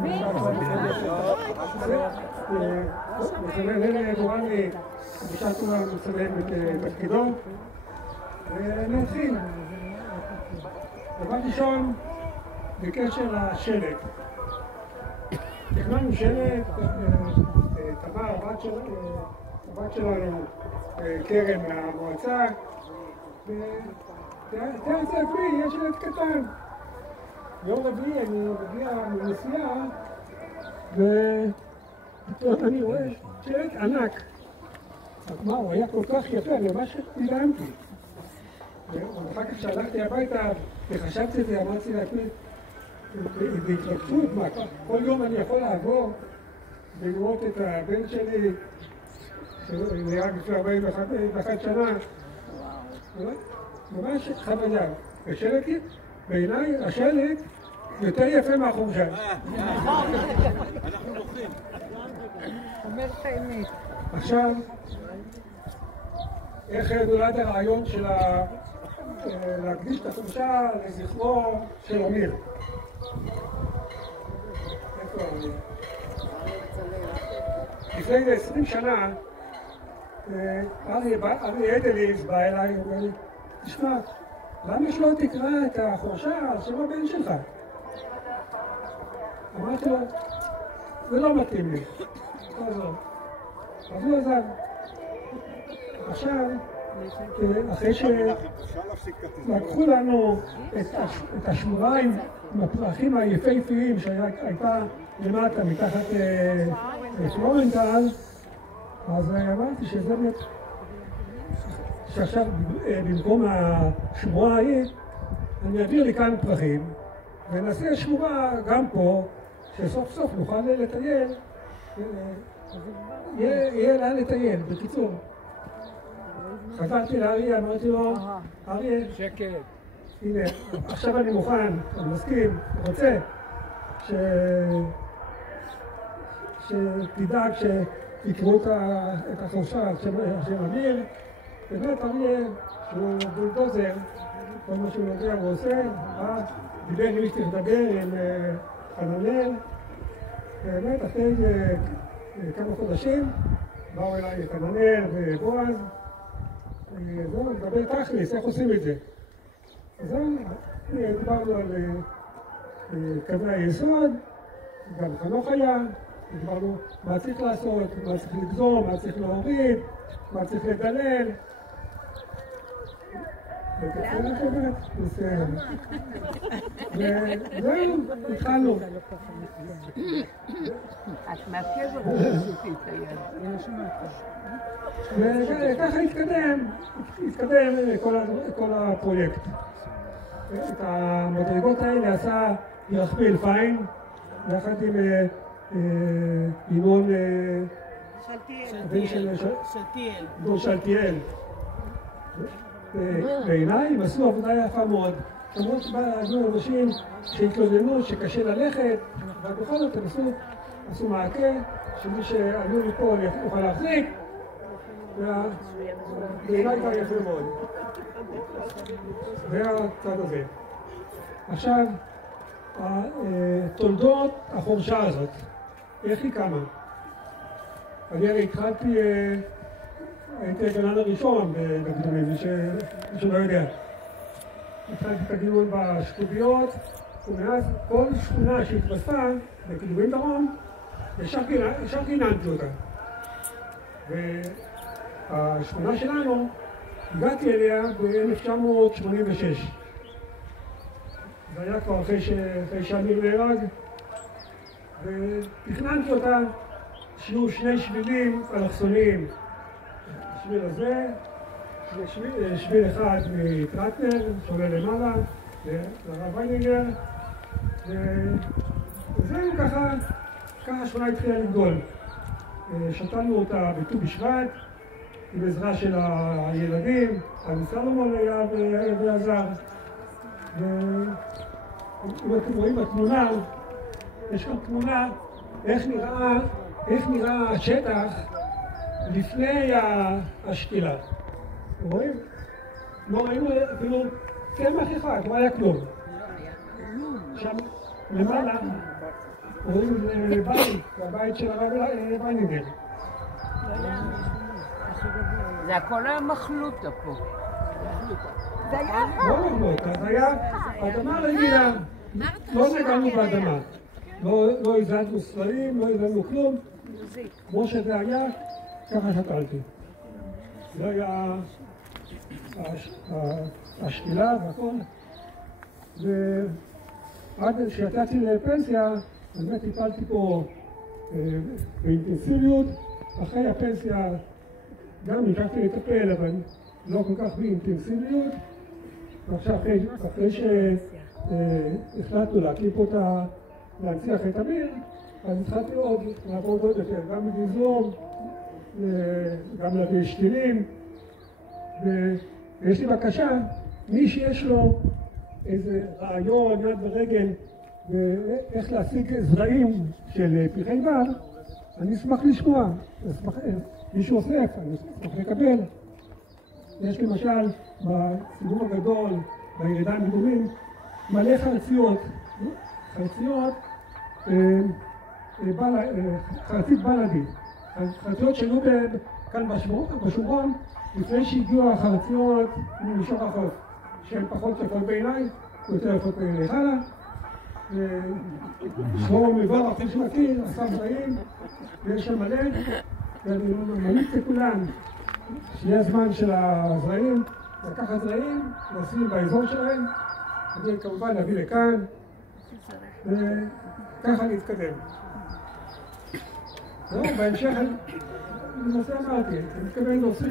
מסמן גורלי בשעה טובה מסמן את תפקידו ונתחיל. דבר ראשון, בקשר לשלט. תכננו שלט, תמר, הבת שלנו, קרן מהמועצה, ותראה צעקבי, יש שלט קטן. יום רביעי אני מגיע מנסיעה ואני רואה שלט ענק. מה, הוא היה כל כך יפה, אני ממש נדהמתי. ואחר כך שהלכתי הביתה וחשבתי את זה, אמרתי לעצמי, בהתרגשות, מה, כל יום אני יכול לעבור ולראות את הבן שלי שנהרג לפני 41 שנה. ממש חוויה. ושלט, בעיניי השלט יותר יפה מהחורשה. אנחנו מוכרים. אומר את האמת. עכשיו, איך נולד הרעיון של להקדיש את החורשה לזכרו של אמיר? איפה אמיר? לפני 20 שנה, אריה אדליס בא אליי ואומר לי, תשמע, למה שלא תקרא את החורשה על שם הבן שלך? אמרתי לו, זה לא מתאים לי. אז הוא עזב. עכשיו, אחרי שלקחו לנו את השמוריים עם הפרחים היפהפיים שהייתה למטה מתחת פלורנטל, אז אמרתי שזה באמת שעכשיו במקום השמורה ההיא אני אעביר לי כאן פרחים ונעשה שמורה גם פה שסוף סוף נוכל לטייל, יהיה לאן לטייל. בקיצור, חזרתי לאריה, אמרתי לו, אריה, שקט. הנה, עכשיו אני מוכן, אני מסכים, רוצה שתדאג שיקראו את החורשה על שם אמיר. באמת אריה, שהוא בולדוזר, כל מה שהוא יודע הוא עושה, דיבר עם מי שצריך לדבר עם חננאל. באמת אחרי כמה חודשים באו אליי חננאל ובועז, זהו, נדבר תכלס, איך עושים את זה? זהו, דיברנו על קווי היסוד, גם חנוך היה, דיברנו מה צריך לעשות, מה צריך לגזור, מה צריך להוריד, מה צריך לדלל. וזהו, התחלנו. את מעכבת אותי את היד. וככה התקדם כל הפרויקט. את המדרגות האלה עשה ירחמיאל פיין, יחד עם ינון שלתיאל. בעיניי הם עשו עבודה יפה מאוד. למרות שבאו אנשים שהתלוננו שקשה ללכת, אבל בכל זאת הם עשו מעקה שמי שעלו מפה יוכל להחזיק, ובעיניי כבר יפה מאוד. זה הצד הזה. עכשיו, תולדות החורשה הזאת, איך היא קמה? אני הרי התחלתי, הייתי הגנן הראשון בקדומים, מי שלא יודע. התחלתי את הדיון בשקוביות, ומאז כל שכונה שהתווספה בקדומים דרום, ישר גיננתי אותה. והשכונה שלנו, הגעתי אליה ב-1986. זה היה כבר אחרי שאמיר נהרג, ותכננתי אותה שיהיו שני שבילים אלכסוניים. השביל הזה, שביל אחד מטרטנר, שעולה למעלה, לרב ויינינגר, וזהו ככה השכונה התחילה לגדול. שתלנו אותה בט"ו בשבט, עם עזרה של הילדים, אבי סלומון היה ועזר. אם אתם רואים בתמונה, יש כאן תמונה איך נראה השטח לפני השתילה. רואים? לא ראינו אפילו צמח אחד, לא היה כלום. שם למעלה, קוראים לבית, הבית של הרב ויינינגר. זה הכל היה מחלוטה פה. זה היה לא מחלוטה, זה היה אדמה רגילה. לא נגענו באדמה. לא הזלנו ספרים, לא הזלנו כלום. כמו שזה היה, ככה שתלתי. זה היה השתילה והכל. ועד שיצאתי לפנסיה, אני באמת טיפלתי פה באינטנסיביות. אחרי הפנסיה גם המשכתי לטפל, אבל לא כל כך באינטנסיביות. ועכשיו אחרי שהחלטנו להקים פה להנציח את אמיר, אז התחלתי לעבוד עוד יותר, גם בגיזום, גם להביא שתילים. ויש לי בקשה, מי שיש לו איזה רעיון, יד ורגל, ואיך להשיג זרעים של פרחי בר, אני אשמח לשמוע. מישהו אוסף, אני אשמח לקבל. יש למשל בסיבוב הגדול, בירידה המדומים, מלא חרציות. חרצית בלדי. חרציות שהיו כאן בשומרון, לפני שהגיעו החרציות ממישור החוף, שהן פחות יפות בעיניי, יותר יפות לחלה. שלום מבורך, כפי שמכיר, עשה זרעים, ויש שם מלא, ואני ממליץ לכולם שיהיה זמן של הזרעים, לקחת זרעים, לשים באזור שלהם, אני כמובן להביא לכאן, וככה נתקדם. בהמשך, אני אמרתי, אני מתכוון להוסיף